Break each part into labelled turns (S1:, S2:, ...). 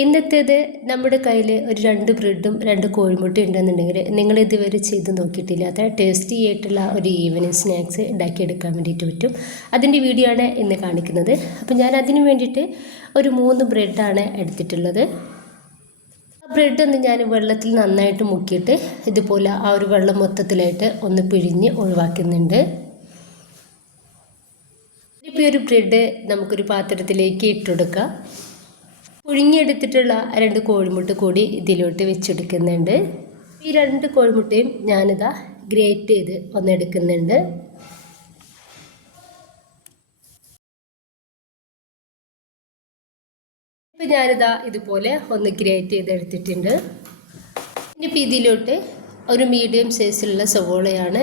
S1: ഇന്നത്തേത് നമ്മുടെ കയ്യിൽ ഒരു രണ്ട് ബ്രെഡും രണ്ട് കോഴിമുട്ടയും ഉണ്ടെന്നുണ്ടെങ്കിൽ നിങ്ങൾ ഇതുവരെ ചെയ്ത് നോക്കിയിട്ടില്ലാത്ത ടേസ്റ്റി ആയിട്ടുള്ള ഒരു ഈവനിങ് സ്നാക്സ് ഉണ്ടാക്കിയെടുക്കാൻ വേണ്ടിയിട്ട് പറ്റും. അതിന്റെ വീഡിയോ ആണ് ഇന്ന് കാണിക്കുന്നത്. അപ്പോൾ ഞാൻ അതിന് വേണ്ടിയിട്ട് ഒരു മൂന്ന് ബ്രെഡാണ് എടുത്തിട്ടുള്ളത്. ബ്രെഡ് ഒന്ന് ഞാൻ വെള്ളത്തിൽ നന്നായിട്ട് മുക്കിയിട്ട് ഇതുപോലെ ആ ഒരു വെള്ളം മൊത്തത്തിലായിട്ട് ഒന്ന് പിഴിഞ്ഞ് ഒഴിവാക്കുന്നുണ്ട്. ഇപ്പോൾ ഒരു ബ്രെഡ് നമുക്കൊരു പാത്രത്തിലേക്ക് ഇട്ടെടുക്കാം പുഴുങ്ങിയെടുത്തിട്ടുള്ള രണ്ട് കോഴിമുട്ട കൂടി ഇതിലോട്ട് വെച്ചെടുക്കുന്നുണ്ട്. ഈ രണ്ട് കോഴിമുട്ടയും ഞാനിതാ ഗ്രേറ്റ് ചെയ്ത് ഒന്നെടുക്കുന്നുണ്ട് ഇപ്പം ഞാനിതാ ഇതുപോലെ ഒന്ന് ഗ്രേറ്റ് ചെയ്ത് എടുത്തിട്ടുണ്ട് ഇനിയിപ്പോൾ ഇതിലോട്ട് ഒരു മീഡിയം സൈസിലുള്ള സവോളയാണ്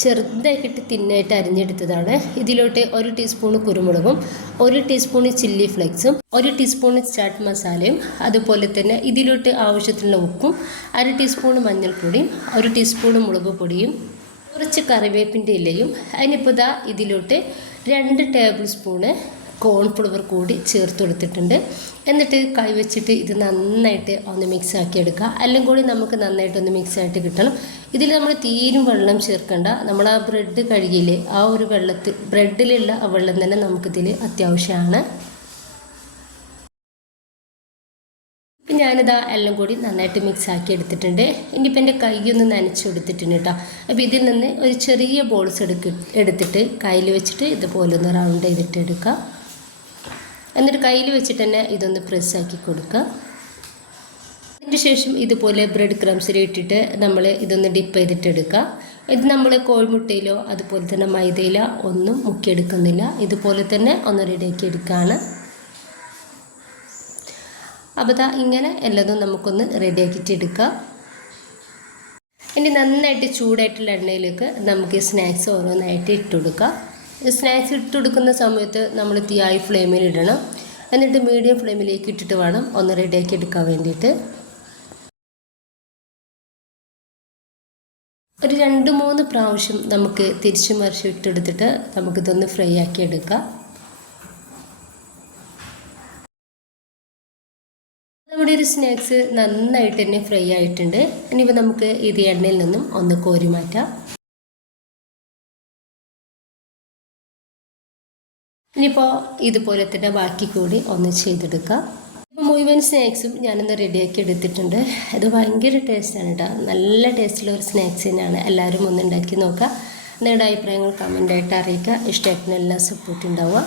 S1: ചെറുതായിട്ട് തിന്നായിട്ട് അരിഞ്ഞെടുത്തതാണ്. ഇതിലോട്ട് ഒരു ടീസ്പൂൺ കുരുമുളകും ഒരു ടീസ്പൂൺ ചില്ലി ഫ്ലെക്സും ഒരു ടീസ്പൂൺ ചാട്ട് മസാലയും അതുപോലെ തന്നെ ഇതിലോട്ട് ആവശ്യത്തിനുള്ള ഉപ്പും അര ടീസ്പൂൺ മഞ്ഞൾപ്പൊടിയും ഒരു ടീസ്പൂൺ മുളക് പൊടിയും കുറച്ച് കറിവേപ്പിന്റെ ഇലയും. അതിനിപ്പോൾ ഇതാ ഇതിലോട്ട് രണ്ട് ടേബിൾ സ്പൂണ് കോൺഫ്ലവർ കൂടി ചേർത്ത് കൊടുത്തിട്ടുണ്ട്. എന്നിട്ട് കൈ വെച്ചിട്ട് ഇത് നന്നായിട്ട് ഒന്ന് മിക്സ് ആക്കി എടുക്കുക. എല്ലാം കൂടി നമുക്ക് നന്നായിട്ട് ഒന്ന് മിക്സ് ആയിട്ട് കിട്ടണം. ഇതിൽ നമ്മൾ തീരും വെള്ളം ചേർക്കണ്ട. നമ്മൾ ആ ബ്രെഡ് കഴുകിയില്ലേ ആ ഒരു വെള്ളത്തിൽ ബ്രെഡിലുള്ള ആ വെള്ളം തന്നെ നമുക്കിതിൽ അത്യാവശ്യമാണ്. ഞാനിതാ എല്ലാം കൂടി നന്നായിട്ട് മിക്സ് ആക്കി എടുത്തിട്ടുണ്ട്. ഇനിയിപ്പോൾ എന്റെ കൈയൊന്ന് നനച്ച് കൊടുത്തിട്ടുണ്ട് കേട്ടോ. അപ്പോൾ ഇതിൽ നിന്ന് ഒരു ചെറിയ ബോൾസ് എടുക്ക എടുത്തിട്ട് കയ്യിൽ വെച്ചിട്ട് ഇതുപോലെ ഒന്ന് റൗണ്ട് ചെയ്തിട്ട് എടുക്കുക എന്നിട്ട് കയ്യിൽ വെച്ചിട്ട് തന്നെ ഇതൊന്ന് പ്രസ്സാക്കി കൊടുക്കുക. അതിന് ശേഷം ഇതുപോലെ ബ്രെഡ് ക്രംസിൽ ഇട്ടിട്ട് നമ്മൾ ഇതൊന്ന് ഡിപ്പ് ചെയ്തിട്ടെടുക്കുക ഇത് നമ്മൾ കോഴിമുട്ടയിലോ അതുപോലെ തന്നെ മൈദയിലോ ഒന്നും മുക്കിയെടുക്കുന്നില്ല. ഇതുപോലെ തന്നെ ഒന്ന് റെഡിയാക്കി എടുക്കുകയാണ്. അപ്പോൾ ദാ ഇങ്ങനെ എല്ലതും നമുക്കൊന്ന് റെഡിയാക്കിയിട്ട് എടുക്കാം ഇനി നന്നായിട്ട് ചൂടായിട്ടുള്ള എണ്ണയിലേക്ക് നമുക്ക് സ്നാക്സ് ഓരോന്നായിട്ട് ഇട്ട് കൊടുക്കാം സ്നാക്സ് ഇട്ട് കൊടുക്കുന്ന സമയത്ത് നമ്മൾ തീ ഹൈ ഫ്ലെയിമിൽ ഇടണം. എന്നിട്ട് മീഡിയം ഫ്ലെയിമിലേക്ക് ഇട്ടിട്ട് വേണം ഒന്ന് റെഡിയാക്കി എടുക്കാൻ വേണ്ടിയിട്ട്. ഒരു രണ്ട് മൂന്ന് പ്രാവശ്യം നമുക്ക് തിരിച്ചു മറിച്ച് ഇട്ടെടുത്തിട്ട് നമുക്കിതൊന്ന് ഫ്രൈ ആക്കി എടുക്കാം. നമ്മുടെ ഒരു സ്നാക്സ് നന്നായിട്ട് തന്നെ ഫ്രൈ ആയിട്ടുണ്ട്. ഇനിയിപ്പോൾ നമുക്ക് ഇത് എണ്ണയിൽ നിന്നും ഒന്ന് കോരി മാറ്റാം. ഇനിയിപ്പോൾ ഇതുപോലെ തന്നെ ബാക്കി കൂടി ഒന്ന് ചെയ്തെടുക്കാം. ഇപ്പോൾ മുഴുവൻ സ്നാക്സും ഞാനൊന്ന് റെഡിയാക്കി എടുത്തിട്ടുണ്ട്. ഇത് ഭയങ്കര ടേസ്റ്റാണ് കേട്ടോ നല്ല ടേസ്റ്റുള്ള ഒരു സ്നാക്സ് തന്നെയാണ്. എല്ലാവരും ഒന്ന് ഉണ്ടാക്കി നോക്കുക. നിങ്ങളുടെ അഭിപ്രായങ്ങൾ കമന്റായിട്ട് അറിയിക്കുക. ഇഷ്ടത്തിന് എല്ലാ സപ്പോർട്ടും ഉണ്ടാവുക.